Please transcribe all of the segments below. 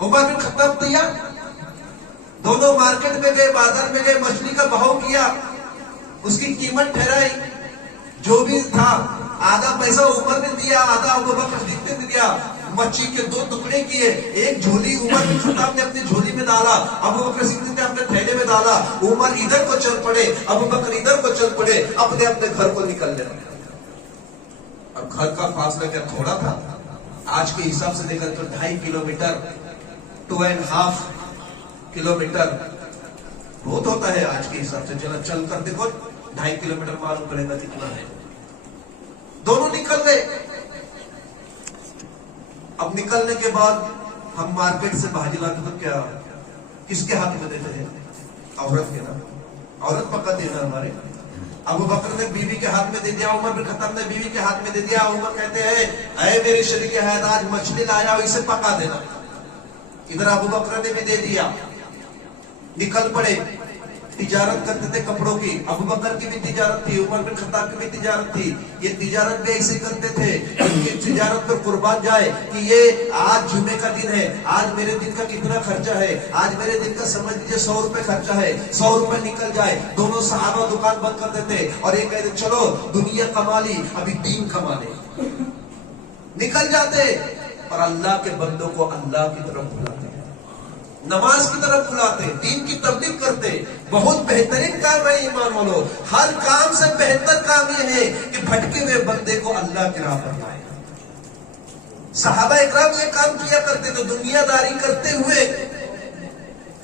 عمر بن خطاب تیار، دونوں مارکیٹ میں گئے، بازار میں گئے، مچھلی کا بھاؤ کیا، اس کی قیمت ٹھہرائی، جو بھی تھا آدھا پیسہ عمر نے دیا، آدھا ابو بکر صدیق نے دیا، مچھلی کے 2 ٹکڑے کیے، ایک جھولی عمر بن خطاب نے اپنی جھولی میں ڈالا، ابو بکر صدیق نے اپنے تھیلے میں ڈالا، عمر ادھر کو چل پڑے، ابو بکر ادھر کو چل پڑے، اپنے اپنے گھر کو نکلنے لگے۔ اب گھر کا فاصلہ کیا تھوڑا تھا؟ آج کے حساب سے دیکھا تو 2.5 کلومیٹر، 2.5 کلومیٹر بہت ہوتا ہے آج کے حساب سے، چل کر دیکھو 2.5 کلومیٹر معلوم پڑے گا کتنا ہے۔ دونوں نکل گئے۔ اب نکلنے کے بعد ہم مارکیٹ سے بھاجی لاتے تو کیا کس کے ہاتھ میں دیتے ہیں؟ عورت کے نا، عورت پکاتی ہے نا ہمارے۔ ابو بکر نے بیوی کے ہاتھ میں دے دیا، عمر بن خطاب نے بیوی کے ہاتھ میں دے دیا۔ عمر کہتے ہیں اے میرے شریک حیات، آج مچھلی لایا ہو، اسے پکا دینا۔ ادھر ابو بکر نے بھی دے دیا، نکل پڑے۔ تجارت کرتے تھے کپڑوں کی، ابو بکر کی بھی تجارت تھی، عمر بن خطاب کی بھی تجارت تھی۔ یہ تجارت بھی ایسے کرتے تھے، ان کی تجارت پر قربان جائے کہ یہ آج جمعے کا دن ہے، آج میرے دن کا کتنا خرچہ ہے، آج میرے دن کا سمجھ لیجیے 100 روپے خرچہ ہے، 100 روپے نکل جائے۔ دونوں صحابہ دکان بند کر دیتے اور یہ کہتے چلو دنیا کما لی، ابھی دین کما لے۔ نکل جاتے اور اللہ کے بندوں کو اللہ کی طرف بلاتے، نماز کی طرف بلاتے، دین کی تبلیغ کرتے۔ بہت بہترین کام ہے ایمان والو، ہر کام سے بہتر کام یہ ہے کہ بھٹکے ہوئے بندے کو اللہ کی راہ پر لائے۔ صحابہ اکرام یہ کام کیا کرتے تھے دنیا داری کرتے ہوئے۔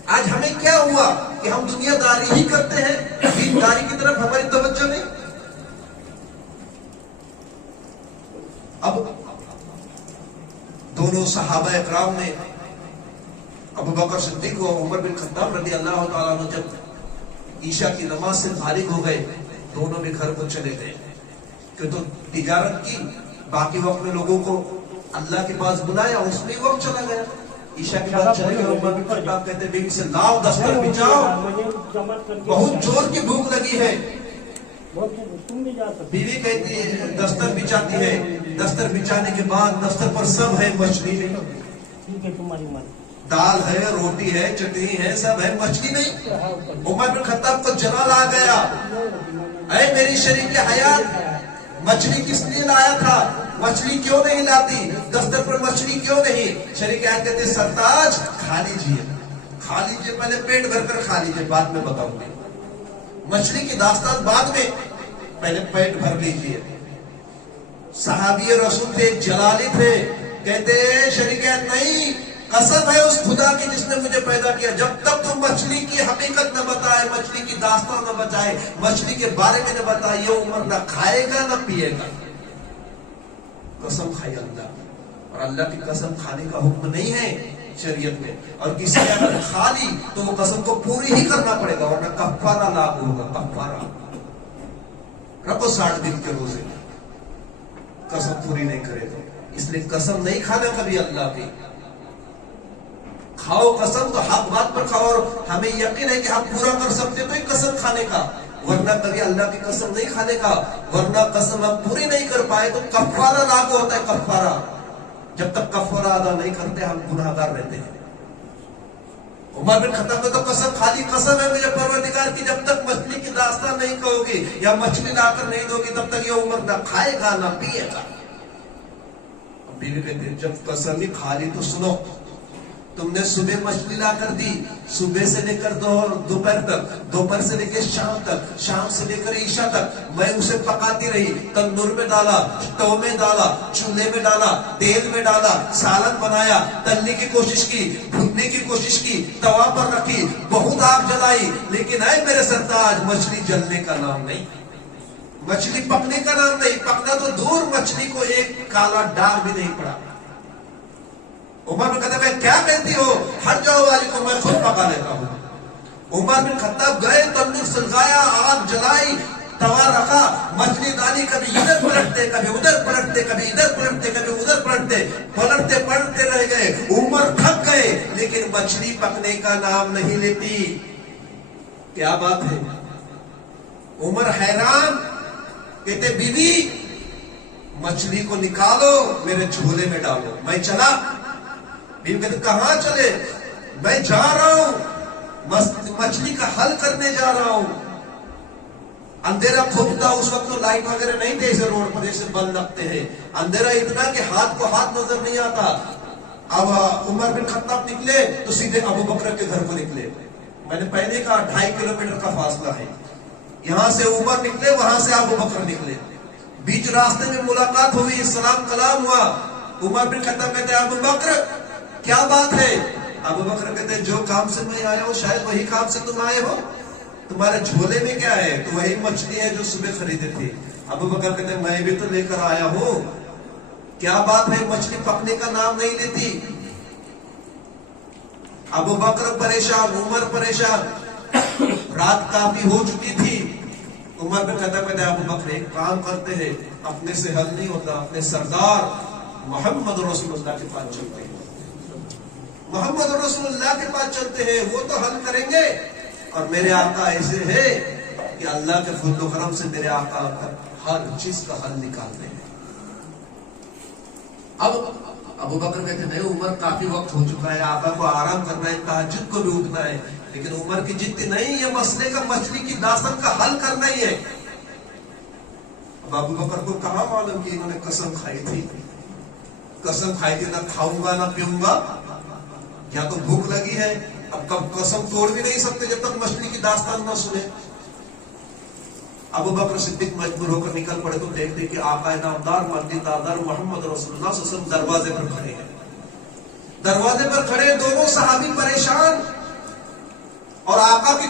آج ہمیں کیا ہوا کہ ہم دنیا داری ہی کرتے ہیں، دین داری کی طرف ہماری توجہ نہیں۔ اب دونوں صحابہ اکرام نے، ابو بکر صدیق و عمر بن خطاب رضی اللہ تعالیٰ عنہ، جب عشاء کی نماز سے فارغ ہو گئے، دونوں بھی گھر کو چلے گئے کہ تو تجارت کی، باقی وقت میں لوگوں کو اللہ کے پاس بلایا، اس میں وقت چلا گیا۔ عشاء کے بعد چلے گئے، عمر بن خطاب کہتے بیوی سے لاؤ دستر بچھاؤ، بہت زور کی بھوک لگی ہے۔ بیوی کہتی ہے دستر بچھاتی ہے، دستر بچھانے کے بعد دستر پر سب ہے، مچھلی نہیں، دال ہے، روٹی ہے، چٹنی ہے، سب ہے، مچھلی نہیں۔ عمر بن خطاب کو جلال آ گیا، اے میری شریک حیات، مچھلی کس لیے لایا تھا؟ مچھلی کیوں نہیں لاتی؟ دستر پر مچھلی کیوں نہیں؟ شریک حیات کہتے سرتاج کھا لیجیے، کھا لیجیے، پہلے پیٹ بھر کر کھا لیجیے، بعد میں بتاؤں گی مچھلی کی داستان بعد میں، پہلے پیٹ بھر لیجیے۔ صحابی رسول تھے، جلالی تھے، کہتے شریک حیات نہیں، قسم ہے اس خدا کی جس نے مجھے پیدا کیا، جب تک تم مچھلی کی حقیقت نہ بتائے، مچھلی کی داستان نہ بتائے، مچھلی کے بارے میں نہ بتائے، یہ عمر نہ کھائے گا نہ پیے گا۔ قسم کھائی اللہ، اور اللہ کی قسم کھانے کا حکم نہیں ہے شریعت میں، اور کسی نے اگر کھا لی تو وہ قسم کو پوری ہی کرنا پڑے گا، ورنہ کفارہ لاگو ہوگا، کفارہ۔ رکھو 60 دن کے روزے، قسم پوری نہیں کرے تو، اس لیے قسم نہیں کھانا کبھی اللہ کی۔ کھاؤ قسم تو حق بات پر کھاؤ، اور ہمیں یقین ہے کہ ہم پورا کر سکتے تو ہی قسم کھانے کا، ورنہ کبھی اللہ کی قسم نہیں کھانے کا، ورنہ قسم ہم پوری نہیں کر پائے تو کفارہ لاگو ہوتا ہے، کفارہ۔ جب تک کفارہ ادا نہیں کرتے ہم گناہگار رہتے ہیں۔ عمر بن خطاب نے تو قسم کھا لی، قسم ہے مجھے پروردگار کی، جب تک مچھلی کی داستان نہیں کہو گی یا مچھلی لا کر نہیں دو گی، تب تک یہ عمر نہ کھائے گا نہ پیے گا۔ بیوی کہتے جب قسم ہی کھا لی تو سنو، تم نے صبح مچھلی لا کر دی، صبح سے لے کر دوپہر تک، دوپہر سے لے کر شام تک، شام سے لے کر عشاء تک میں اسے پکاتی رہی، تندور میں ڈالا، اسٹو میں ڈالا، چولہے میں ڈالا، تیل میں ڈالا، سالن بنایا، تلنے کی کوشش کی، بھوننے کی کوشش کی، توا پر رکھی، بہت آگ جلائی، لیکن اے میرے سرتاج، مچھلی جلنے کا نام نہیں، مچھلی پکنے کا نام نہیں، پکنا تو دور، مچھلی کو ایک کالا داغ بھی نہیں پڑا۔ عمر بن خطاب کہا کیا کہتی ہو؟ ہٹ جاؤ والی کو میں خود پکا لیتا ہوں۔ عمر بن خطاب گئے، تندور سلگایا، آگ جلائی، توا رکھا، مچھلی دانی، کبھی ادھر پلٹتے، کبھی ادھر پلٹتے، کبھی ادھر پلٹتے، کبھی ادھر پلٹتے، پلٹتے پلٹتے رہ گئے، عمر تھک گئے، لیکن مچھلی پکنے کا نام نہیں لیتی۔ کیا بات ہے؟ عمر حیران، کہتے بیوی مچھلی کو نکالو، میرے جھولے میں ڈالو۔ میں چلا، بیوی کہتے کہاں چلے؟ میں جا رہا ہوں، مچھلی کا حل کرنے جا رہا ہوں. اندھیرا خوب تھا اس وقت، تو لائٹ وغیرہ نہیں تھے، اسے روڈ پر ایسے بند لگتے ہیں. اندھیرا اتنا کہ ہاتھ کو ہاتھ نظر نہیں آتا. اب عمر بن خطاب نکلے تو سیدھے ابو بکر کے گھر کو نکلے. میں نے پہلے کہا 2.5 کلومیٹر کا فاصلہ ہے. یہاں سے عمر نکلے، وہاں سے ابو بکر نکلے. بیچ راستے میں ملاقات ہوئی، سلام کلام ہوا. عمر بن خطاب کہتے ہیں ابو بکر کیا بات ہے؟ ابو بکر کہتے ہیں جو کام سے میں آیا ہوں شاید وہی کام سے تم آئے ہو. تمہارے جھولے میں کیا ہے؟ تو وہی مچھلی ہے جو صبح خریدے تھے. ابو بکر کہتے ہیں میں بھی تو لے کر آیا ہوں. کیا بات ہے؟ مچھلی پکنے کا نام نہیں لیتی. ابو بکر پریشان، عمر پریشان. رات کافی ہو چکی تھی. عمر بن خطاب کہتے ہیں ابو بکر ایک کام کرتے ہیں، اپنے سے حل نہیں ہوتا، اپنے سردار محمد رسول اللہ کے پاس چلتے ہیں. محمد رسول اللہ کے پاس چلتے ہیں، وہ تو حل کریں گے. اور میرے آقا ایسے ہے کہ اللہ کے فضل و کرم سے میرے آقا ہر چیز کا حل نکالتے ہیں. اب ابو بکر کہتے ہیں نہیں عمر کافی وقت ہو چکا ہے، آقا کو آرام کرنا ہے، تہجد کو بھی اٹھنا ہے. لیکن عمر کی جد نہیں، یہ مسئلے کا مچھلی کی داستان کا حل کرنا ہی ہے. اب ابو بکر کو کہاں معلوم کہ انہوں نے قسم کھائی تھی. قسم کھائی تھی نہ کھاؤں گا نہ پیوں گا، یا تو بھوک لگی ہے. اب کب قسم توڑ بھی نہیں سکتے جب تک مچھلی کی داستان نہ سنے. ابو بکر صدیق مجبور ہو کر نکل پڑے تو دیکھتے کہ آقا نامدار مہدی تاجدار محمد رسول اللہ صلی اللہ علیہ وسلم دروازے پر کھڑے ہیں. دروازے پر کھڑے دونوں صحابی پریشان، اور آقا کی